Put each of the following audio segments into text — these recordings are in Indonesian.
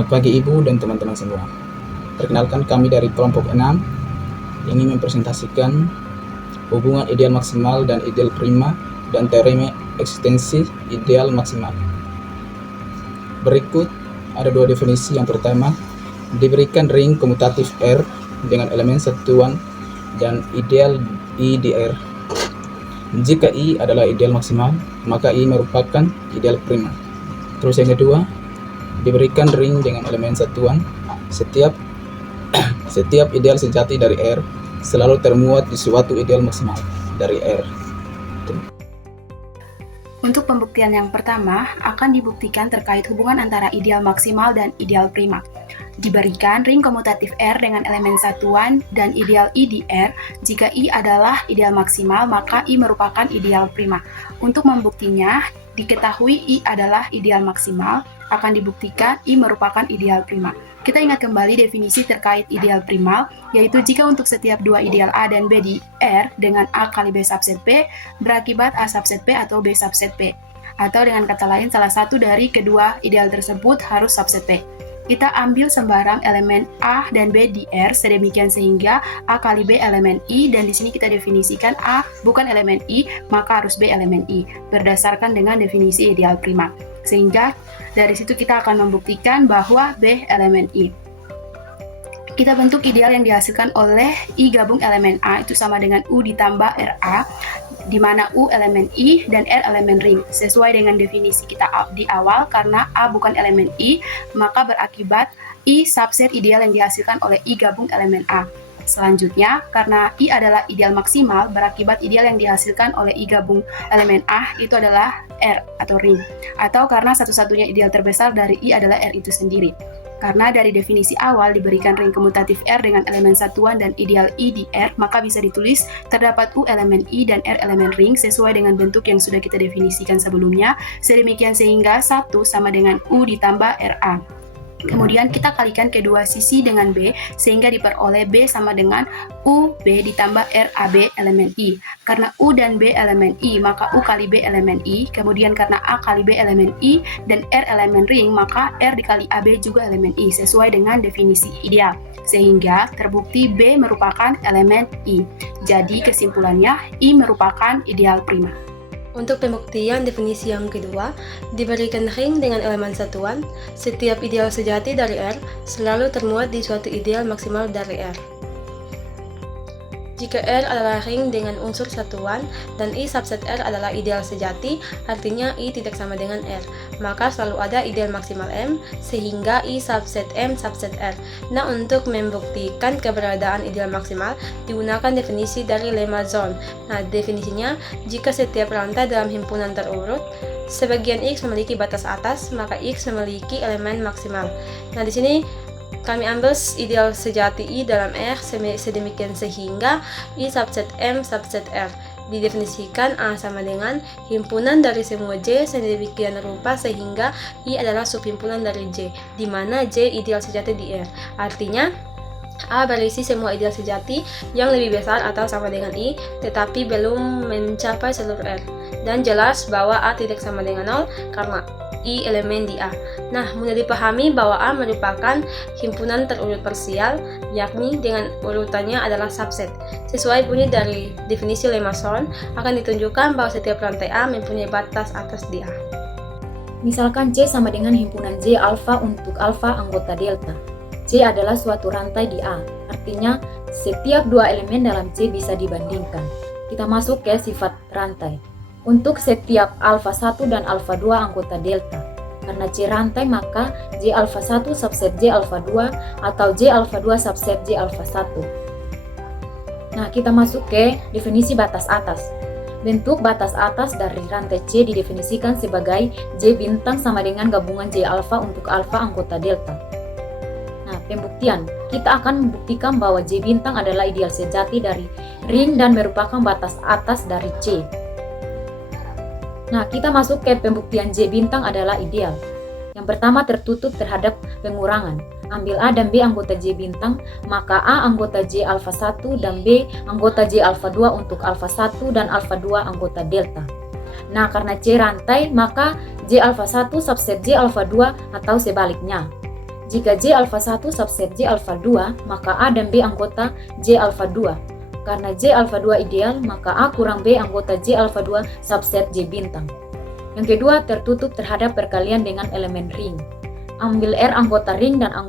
Selamat pagi Ibu dan teman-teman semua. Perkenalkan, kami dari kelompok 6 ingin mempresentasikan hubungan ideal maksimal dan ideal prima dan teorema eksistensi ideal maksimal. Berikut ada dua definisi. Yang pertama, diberikan ring komutatif R dengan elemen satuan dan ideal I di R. Jika I adalah ideal maksimal, maka I merupakan ideal prima. Terus yang kedua, diberikan ring dengan elemen satuan, setiap ideal sejati dari R selalu termuat di suatu ideal maksimal dari R. Untuk pembuktian yang pertama, akan dibuktikan terkait hubungan antara ideal maksimal dan ideal prima. Diberikan ring komutatif R dengan elemen satuan dan ideal I di R. Jika I adalah ideal maksimal, maka I merupakan ideal prima. Untuk membuktinya, diketahui I adalah ideal maksimal, akan dibuktikan I merupakan ideal prima. Kita ingat kembali definisi terkait ideal primal, yaitu jika untuk setiap dua ideal A dan B di R dengan A kali B subset P, berakibat A subset P atau B subset P. Atau dengan kata lain, salah satu dari kedua ideal tersebut harus subset P. Kita ambil sembarang elemen A dan B di R sedemikian sehingga A kali B elemen I, dan di sini kita definisikan A bukan elemen I, maka harus B elemen I, berdasarkan dengan definisi ideal prima. Sehingga dari situ kita akan membuktikan bahwa B elemen I. Kita bentuk ideal yang dihasilkan oleh I gabung elemen A itu sama dengan U ditambah RA, di mana U elemen I dan R elemen ring. Sesuai dengan definisi kita di awal, karena A bukan elemen I, maka berakibat I subset ideal yang dihasilkan oleh I gabung elemen A. Selanjutnya, karena I adalah ideal maksimal, berakibat ideal yang dihasilkan oleh I gabung elemen A itu adalah R atau ring. Atau karena satu-satunya ideal terbesar dari I adalah R itu sendiri. Karena dari definisi awal diberikan ring komutatif R dengan elemen satuan dan ideal I di R, maka bisa ditulis terdapat U elemen I dan R elemen ring sesuai dengan bentuk yang sudah kita definisikan sebelumnya, sedemikian sehingga 1 sama dengan U ditambah RA. Kemudian kita kalikan kedua sisi dengan B sehingga diperoleh B sama dengan UB ditambah RAB elemen I. Karena U dan B elemen I, maka U kali B elemen I. Kemudian karena A kali B elemen I dan R elemen ring, maka R dikali AB juga elemen I sesuai dengan definisi ideal. Sehingga terbukti B merupakan elemen I. Jadi kesimpulannya I merupakan ideal prima. Untuk pembuktian definisi yang kedua, diberikan ring dengan elemen satuan, setiap ideal sejati dari R selalu termuat di suatu ideal maksimal dari R. Jika R adalah ring dengan unsur satuan dan I subset R adalah ideal sejati, artinya I tidak sama dengan R, maka selalu ada ideal maksimal M sehingga I subset M subset R. Nah, untuk membuktikan keberadaan ideal maksimal digunakan definisi dari lemma zone. Nah, definisinya, jika setiap rantai dalam himpunan terurut sebagian X memiliki batas atas, maka X memiliki elemen maksimal. Nah, di sini kami ambil ideal sejati I dalam R sedemikian sehingga I subset M subset R. Didefinisikan A sama dengan himpunan dari semua J sedemikian rupa sehingga I adalah subhimpunan dari J, di mana J ideal sejati di R. Artinya A berisi semua ideal sejati yang lebih besar atau sama dengan I, tetapi belum mencapai seluruh R. Dan jelas bahwa A tidak sama dengan 0 karena I elemen di A. Nah, mudah dipahami bahwa A merupakan himpunan terurut parsial, yakni dengan urutannya adalah subset. Sesuai bunyi dari definisi lemma zone, akan ditunjukkan bahwa setiap rantai A mempunyai batas atas di A. Misalkan C sama dengan himpunan J alfa untuk alfa anggota delta. C adalah suatu rantai di A, artinya setiap dua elemen dalam C bisa dibandingkan. Kita masuk ke sifat rantai. Untuk setiap alfa 1 dan alfa 2 anggota delta. Karena C rantai, maka J alfa 1 subset J alfa 2 atau J alfa 2 subset J alfa 1. Nah, kita masuk ke definisi batas atas. Bentuk batas atas dari rantai C didefinisikan sebagai J bintang sama dengan gabungan J alfa untuk alfa anggota delta. Nah, pembuktian. Kita akan membuktikan bahwa J bintang adalah ideal sejati dari ring dan merupakan batas atas dari C. Nah, kita masuk ke pembuktian J bintang adalah ideal. Yang pertama, tertutup terhadap pengurangan. Ambil A dan B anggota J bintang, maka A anggota J alfa 1 dan B anggota J alfa 2 untuk alfa 1 dan alfa 2 anggota delta. Nah, karena C rantai, maka J alfa 1 subset J alfa 2 atau sebaliknya. Jika J alfa 1 subset J alfa 2, maka A dan B anggota J alfa 2. Karena J alfa 2 ideal, maka A kurang B anggota J alfa 2 subset J bintang. Yang kedua, tertutup terhadap perkalian dengan elemen ring. Ambil R anggota ring dan A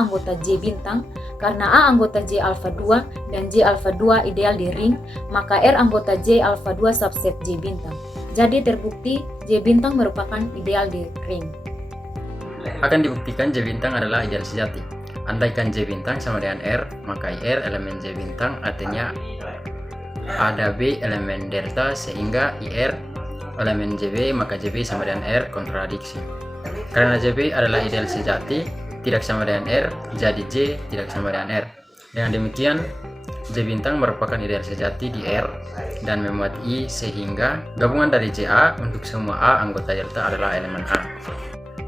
anggota J bintang. Karena A anggota J alfa 2 dan J alfa 2 ideal di ring, maka R anggota J alfa 2 subset J bintang. Jadi terbukti J bintang merupakan ideal di ring. Akan dibuktikan J bintang adalah ideal sejati. Andaikan J bintang sama dengan R, maka IR elemen J bintang artinya ada B elemen delta, sehingga IR elemen JB, maka JB sama dengan R kontradiksi. Karena JB adalah ideal sejati, tidak sama dengan R, jadi J tidak sama dengan R. Dengan demikian, J bintang merupakan ideal sejati di R dan memuat I, sehingga gabungan dari JA untuk semua A anggota delta adalah elemen A.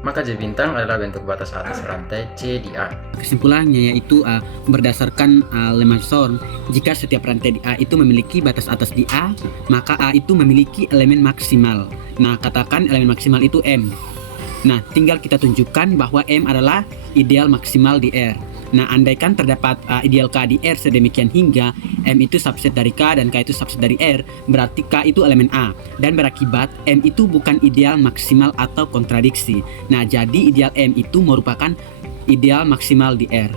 Maka J bintang adalah bentuk batas atas rantai C di A. Kesimpulannya yaitu berdasarkan lemma Zorn, jika setiap rantai di A itu memiliki batas atas di A, maka A itu memiliki elemen maksimal. Nah, katakan elemen maksimal itu M. Nah, tinggal kita tunjukkan bahwa M adalah ideal maksimal di R. Nah, andaikan terdapat ideal K di R sedemikian hingga M itu subset dari K dan K itu subset dari R, berarti K itu elemen A, dan berakibat M itu bukan ideal maksimal atau kontradiksi. Nah, jadi ideal M itu merupakan ideal maksimal di R.